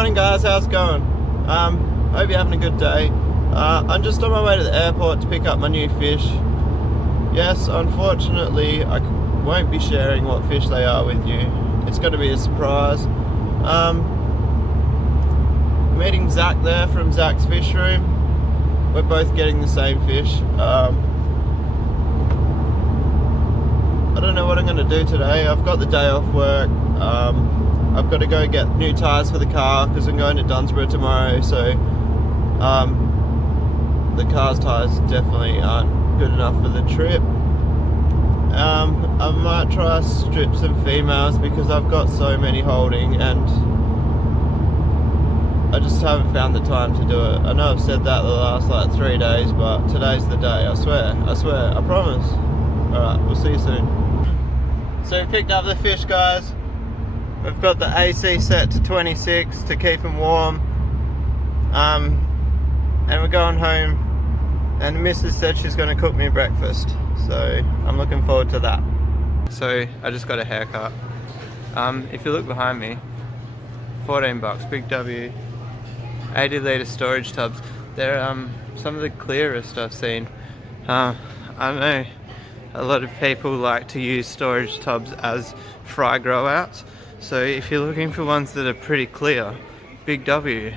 Morning guys, how's it going? Hope you're having a good day. I'm just on my way to the airport to pick up my new fish. Yes, unfortunately I won't be sharing what fish they are with you. It's going to be a surprise. Meeting Zach there from Zach's Fish Room. We're both getting the same fish. I don't know what I'm going to do today. I've got the day off work. I've got to go get new tyres for the car because I'm going to Dunsborough tomorrow, so the car's tyres definitely aren't good enough for the trip. I might try strip some females because I've got so many holding and I just haven't found the time to do it. I know I've said that the last like 3 days, but today's the day, I swear, I promise. Alright, we'll see you soon. So we picked up the fish, guys. We've got the AC set to 26 to keep them warm. And we're going home and Mrs. said she's going to cook me breakfast. So I'm looking forward to that. So I just got a haircut. If you look behind me, 14 bucks, Big W, 80 litre storage tubs. They're some of the clearest I've seen. I know a lot of people like to use storage tubs as fry grow outs. So if you're looking for ones that are pretty clear, Big W.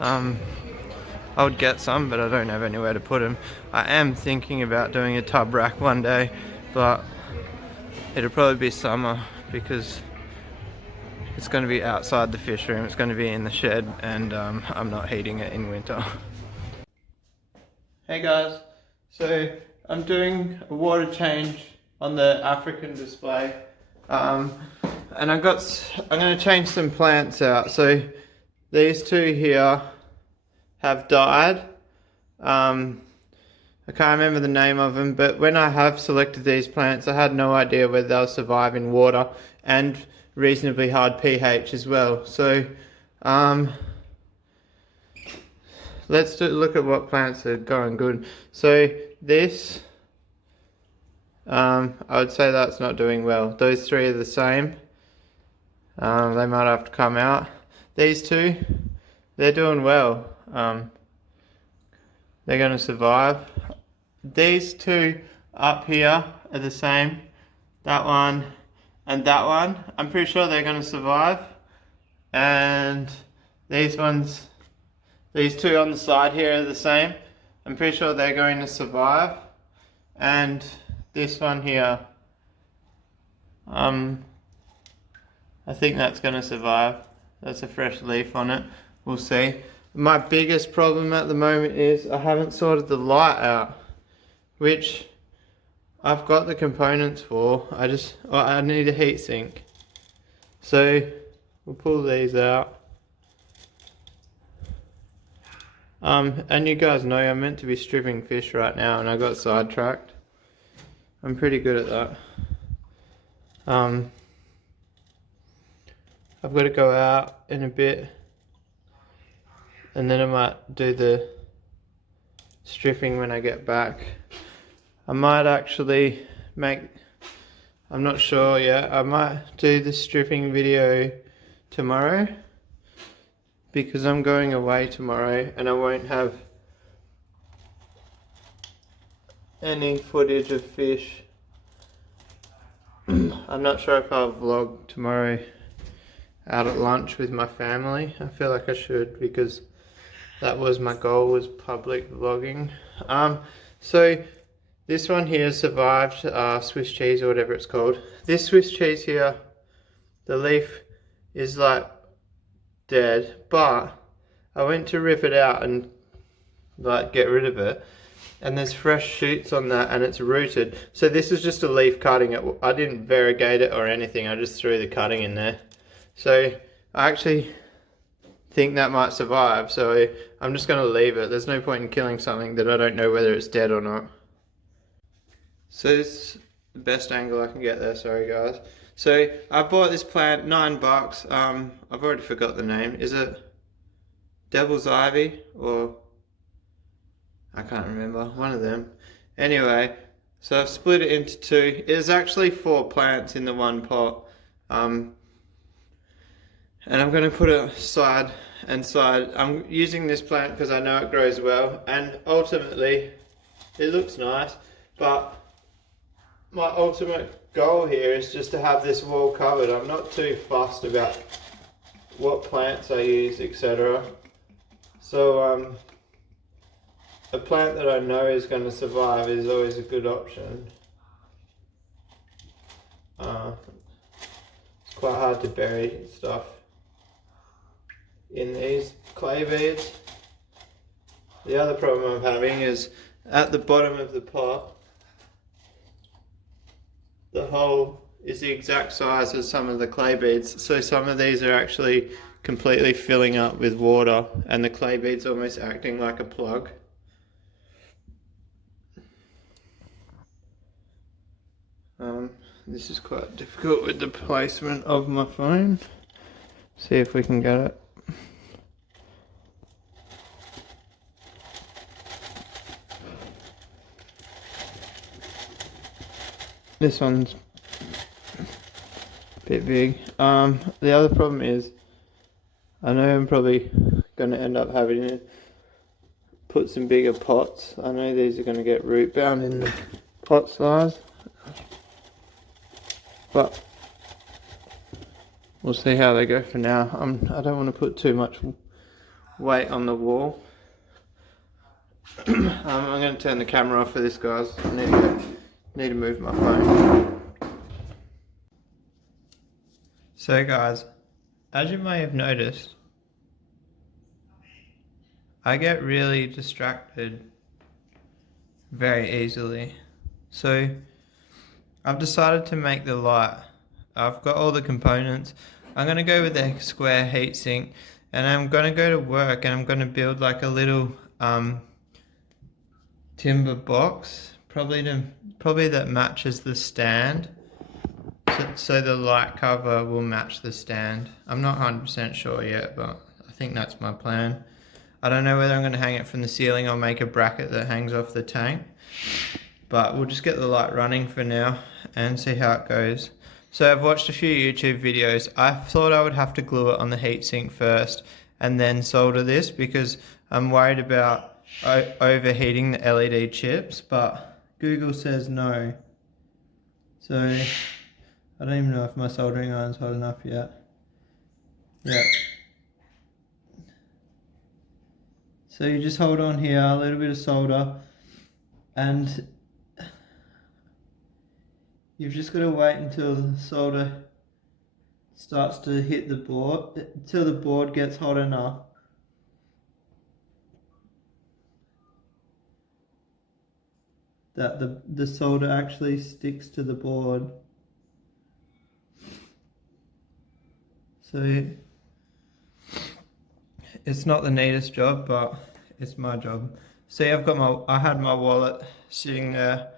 I would get some, but I don't have anywhere to put them. I am thinking about doing a tub rack one day, but it'll probably be summer because it's going to be outside the fish room. It's going to be in the shed, and I'm not heating it in winter. Hey guys, so I'm doing a water change on the African display. And I'm going to change some plants out. So these two here have died. I can't remember the name of them, but when I have selected these plants, I had no idea whether they'll survive in water and reasonably hard pH as well. So let's look at what plants are going good. So this, I would say that's not doing well. Those three are the same. They might have to come out. These two, they're doing well. They're going to survive. These two up here are the same. That one and that one. I'm pretty sure they're going to survive. And these ones, these two on the side here are the same. I'm pretty sure they're going to survive. And this one here, I think that's going to survive. That's a fresh leaf on it. We'll see. My biggest problem at the moment is I haven't sorted the light out, which I've got the components for. I need a heat sink. So we'll pull these out. And you guys know I'm meant to be stripping fish right now and I got sidetracked. I'm pretty good at that. I've got to go out in a bit and then I might do the stripping when I get back. I might actually I'm not sure yet, I might do the stripping video tomorrow because I'm going away tomorrow and I won't have any footage of fish. I'm not sure if I'll vlog tomorrow out at lunch with my family. I feel like I should because that was my goal, was public vlogging. So this one here survived Swiss cheese or whatever it's called. This Swiss cheese here, the leaf is like dead, but I went to rip it out and like get rid of it, and there's fresh shoots on that and it's rooted. So this is just a leaf cutting. I didn't variegate it or anything, I just threw the cutting in there. So I actually think that might survive, so I'm just going to leave it. There's no point in killing something that I don't know whether it's dead or not. So this is the best angle I can get there, sorry guys. So I bought this plant, $9. I've already forgot the name. Is it Devil's Ivy or I can't remember, one of them. Anyway, so I've split it into two. There's actually 4 plants in the one pot. And I'm going to put it side and side. I'm using this plant because I know it grows well, and ultimately it looks nice, but my ultimate goal here is just to have this wall covered. I'm not too fussed about what plants I use, etc. So a plant that I know is going to survive is always a good option. It's quite hard to bury stuff in these clay beads. The other problem I'm having is at the bottom of the pot, the hole is the exact size as some of the clay beads, so some of these are actually completely filling up with water and the clay beads almost acting like a plug. This is quite difficult with the placement of my phone. See if we can get it. This one's a bit big. The other problem is, I know I'm probably going to end up having to put some bigger pots. I know these are going to get root bound in the pot size, but we'll see how they go for now. I don't want to put too much weight on the wall. I'm going to turn the camera off for this, guys. I need to move my phone. So guys, as you may have noticed, I get really distracted very easily. So I've decided to make the light. I've got all the components. I'm going to go with a square heatsink, and I'm going to go to work and I'm going to build like a little timber box, probably that matches the stand, so the light cover will match the stand. I'm not 100% sure yet, but I think that's my plan. I don't know whether I'm going to hang it from the ceiling or make a bracket that hangs off the tank, but we'll just get the light running for now and see how it goes. So I've watched a few YouTube videos. I thought I would have to glue it on the heatsink first and then solder this because I'm worried about overheating the LED chips, but Google says no. So I don't even know if my soldering iron's hot enough yet. Yeah. So you just hold on here, a little bit of solder, and you've just got to wait until the solder starts to hit the board, until the board gets hot enough. That the solder actually sticks to the board. So it's not the neatest job, but it's my job. See, I had my wallet sitting there.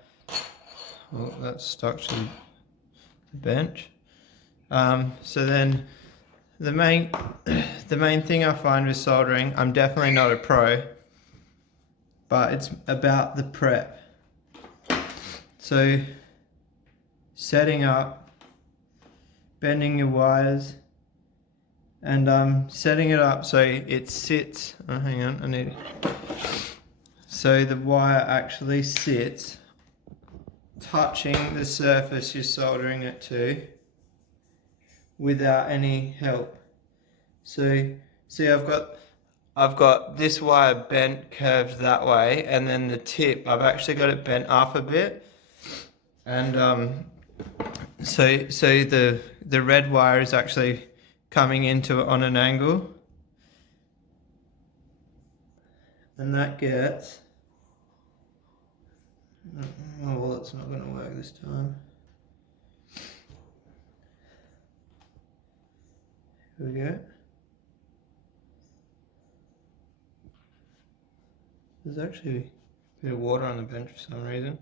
Well, that's stuck to the bench. So then the main thing I find with soldering, I'm definitely not a pro, but it's about the prep. So setting up, bending your wires, and setting it up so it sits. Oh, hang on, so the wire actually sits touching the surface you're soldering it to without any help. So see, I've got this wire bent, curved that way, and then the tip, I've actually got it bent up a bit. And so the red wire is actually coming into it on an angle, and that gets, oh well, it's not going to work this time. Here we go. There's actually a bit of water on the bench for some reason.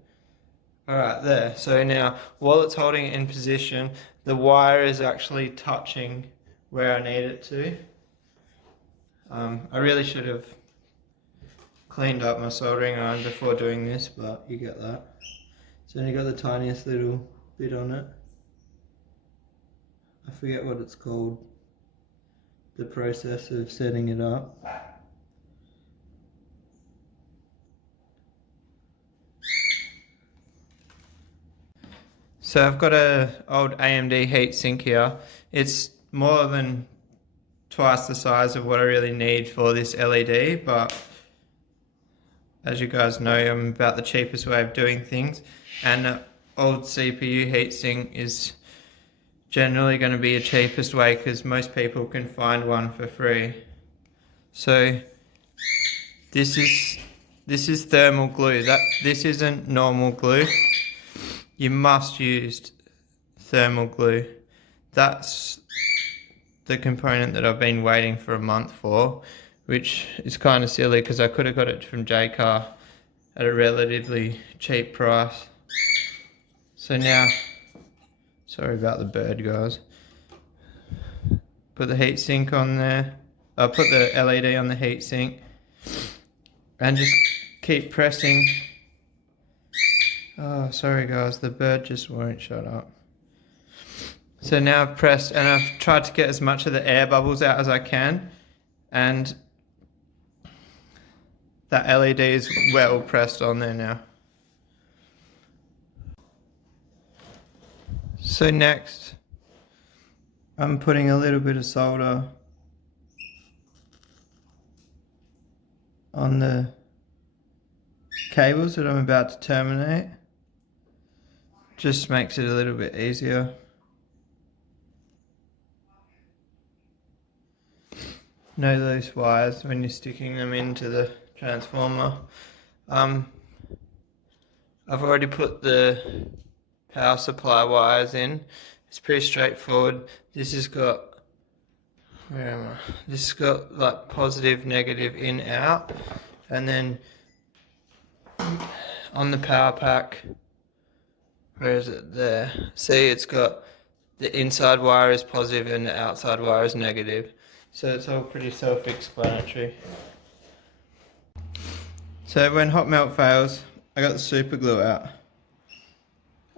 Alright, there. So now, while it's holding it in position, the wire is actually touching where I need it to. I really should have cleaned up my soldering iron before doing this, but you get that. It's only got the tiniest little bit on it. I forget what it's called. the process of setting it up. So I've got a old AMD heatsink here. It's more than twice the size of what I really need for this LED, but as you guys know, I'm about the cheapest way of doing things, and an old CPU heatsink is generally going to be the cheapest way because most people can find one for free. So this is thermal glue. This isn't normal glue. You must use thermal glue. That's the component that I've been waiting for a month for, which is kind of silly because I could have got it from JCar at a relatively cheap price. So now, sorry about the bird, guys. Put the heatsink on there. I'll put the LED on the heatsink and just keep pressing. Oh, sorry guys, the bird just won't shut up. So now I've pressed and I've tried to get as much of the air bubbles out as I can, and that LED is well pressed on there now. So next, I'm putting a little bit of solder on the cables that I'm about to terminate. Just makes it a little bit easier. No loose wires when you're sticking them into the transformer. I've already put the power supply wires in. It's pretty straightforward. This has got, where am I? This has got like positive, negative, in, out, and then on the power pack, where is it? There. See, it's got the inside wire is positive and the outside wire is negative. So it's all pretty self-explanatory. So when hot melt fails, I got the super glue out.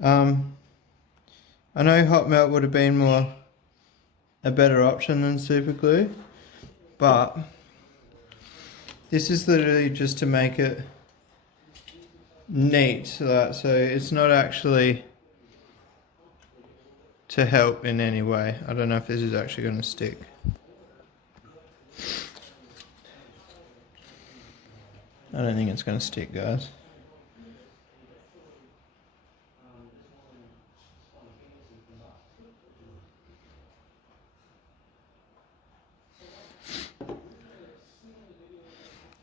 I know hot melt would have been a better option than super glue, but this is literally just to make it neat, so it's not actually to help in any way. I don't know if this is actually going to stick. I don't think it's going to stick, guys.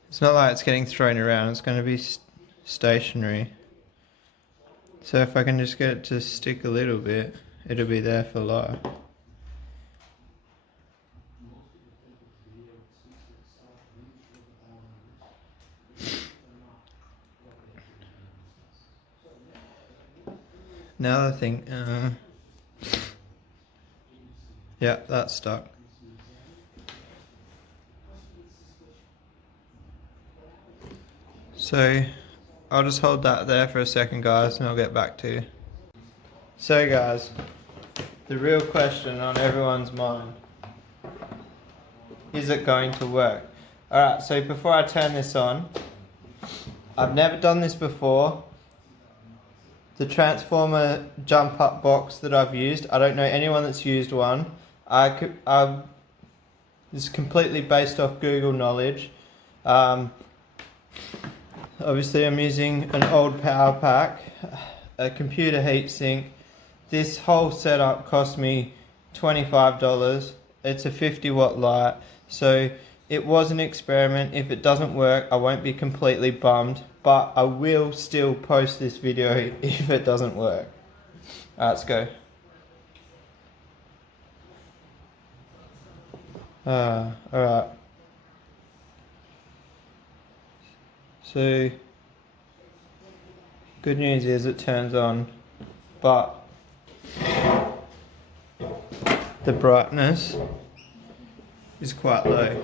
It's not like it's getting thrown around, it's going to be stationary. So if I can just get it to stick a little bit, it'll be there for life. Another thing, yeah, that's stuck. So I'll just hold that there for a second, guys, and I'll get back to you. So guys, the real question on everyone's mind, is it going to work? Alright, so before I turn this on, I've never done this before. The transformer jump up box that I've used, I don't know anyone that's used one. This is completely based off Google knowledge. Obviously I'm using an old power pack, a computer heatsink. This whole setup cost me $25. It's a 50-watt light, so it was an experiment. If it doesn't work, I won't be completely bummed, but I will still post this video if it doesn't work. Alright, let's go. Alright. So, good news is it turns on, but the brightness is quite low.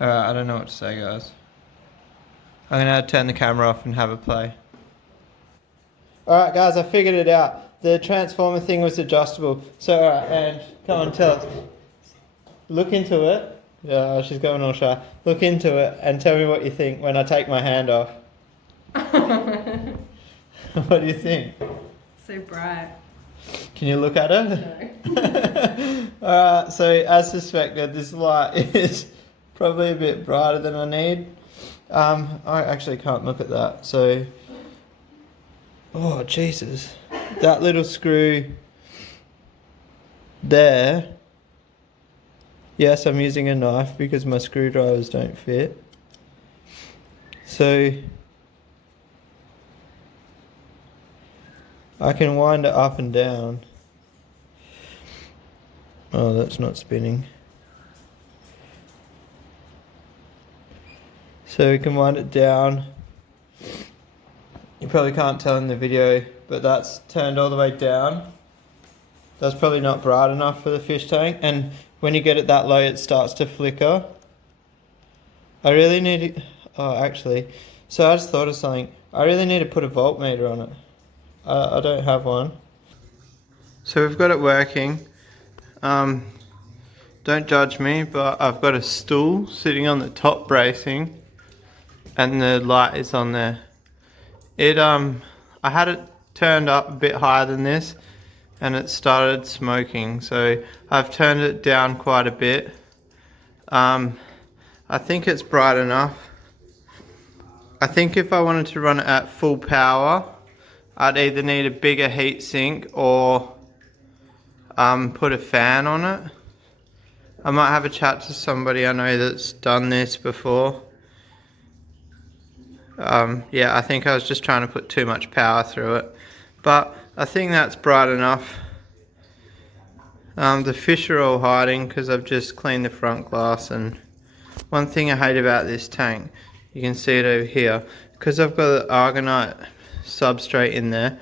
Alright, I don't know what to say, guys. I'm gonna turn the camera off and have a play. Alright guys, I figured it out. The transformer thing was adjustable. So alright, and come on, tell us. Look into it. Yeah, she's going all shy. Look into it and tell me what you think when I take my hand off. What do you think? So bright. Can you look at it? No. Alright, so as suspected, this light is probably a bit brighter than I need. I actually can't look at that, so... Oh, Jesus. That little screw there. Yes, I'm using a knife because my screwdrivers don't fit. So... I can wind it up and down. Oh, that's not spinning. So we can wind it down. You probably can't tell in the video, but that's turned all the way down. That's probably not bright enough for the fish tank, and when you get it that low it starts to flicker. I really need to, oh actually, so I just thought of something. I really need to put a voltmeter on it. I don't have one. So we've got it working. Don't judge me, but I've got a stool sitting on the top bracing and the light is on there. I had it turned up a bit higher than this and it started smoking, so I've turned it down quite a bit. I think it's bright enough. I think if I wanted to run it at full power, I'd either need a bigger heat sink or put a fan on it. I might have a chat to somebody I know that's done this before. Yeah, I think I was just trying to put too much power through it. But I think that's bright enough. The fish are all hiding because I've just cleaned the front glass. And one thing I hate about this tank, you can see it over here, because I've got the argonite substrate in there.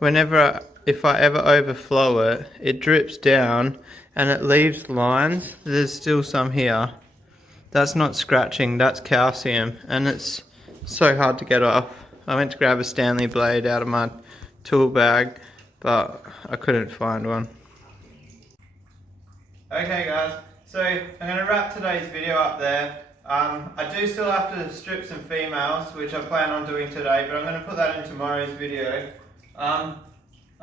If I ever overflow it, it drips down and it leaves lines. There's still some here. That's not scratching, that's calcium, and it's so hard to get off. I went to grab a Stanley blade out of my tool bag, but I couldn't find one. Okay guys, so I'm going to wrap today's video up there. I do still have to strip some females, which I plan on doing today, but I'm going to put that in tomorrow's video. I'm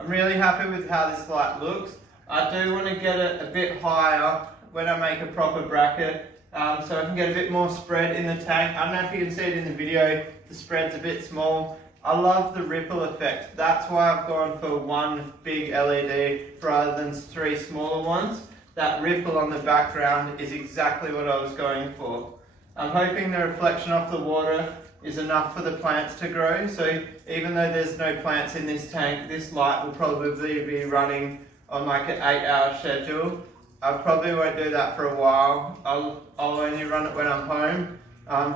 really happy with how this light looks. I do want to get it a bit higher when I make a proper bracket, so I can get a bit more spread in the tank. I don't know if you can see it in the video, the spread's a bit small. I love the ripple effect. That's why I've gone for one big LED rather than 3 smaller ones. That ripple on the background is exactly what I was going for. I'm hoping the reflection off the water is enough for the plants to grow, so even though there's no plants in this tank, this light will probably be running on like an 8-hour schedule. I probably won't do that for a while. I'll only run it when I'm home,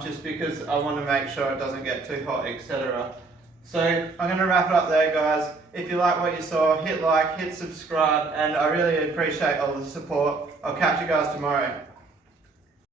just because I want to make sure it doesn't get too hot, etc. So I'm going to wrap it up there, guys. If you like what you saw, hit like, hit subscribe, and I really appreciate all the support. I'll catch you guys tomorrow.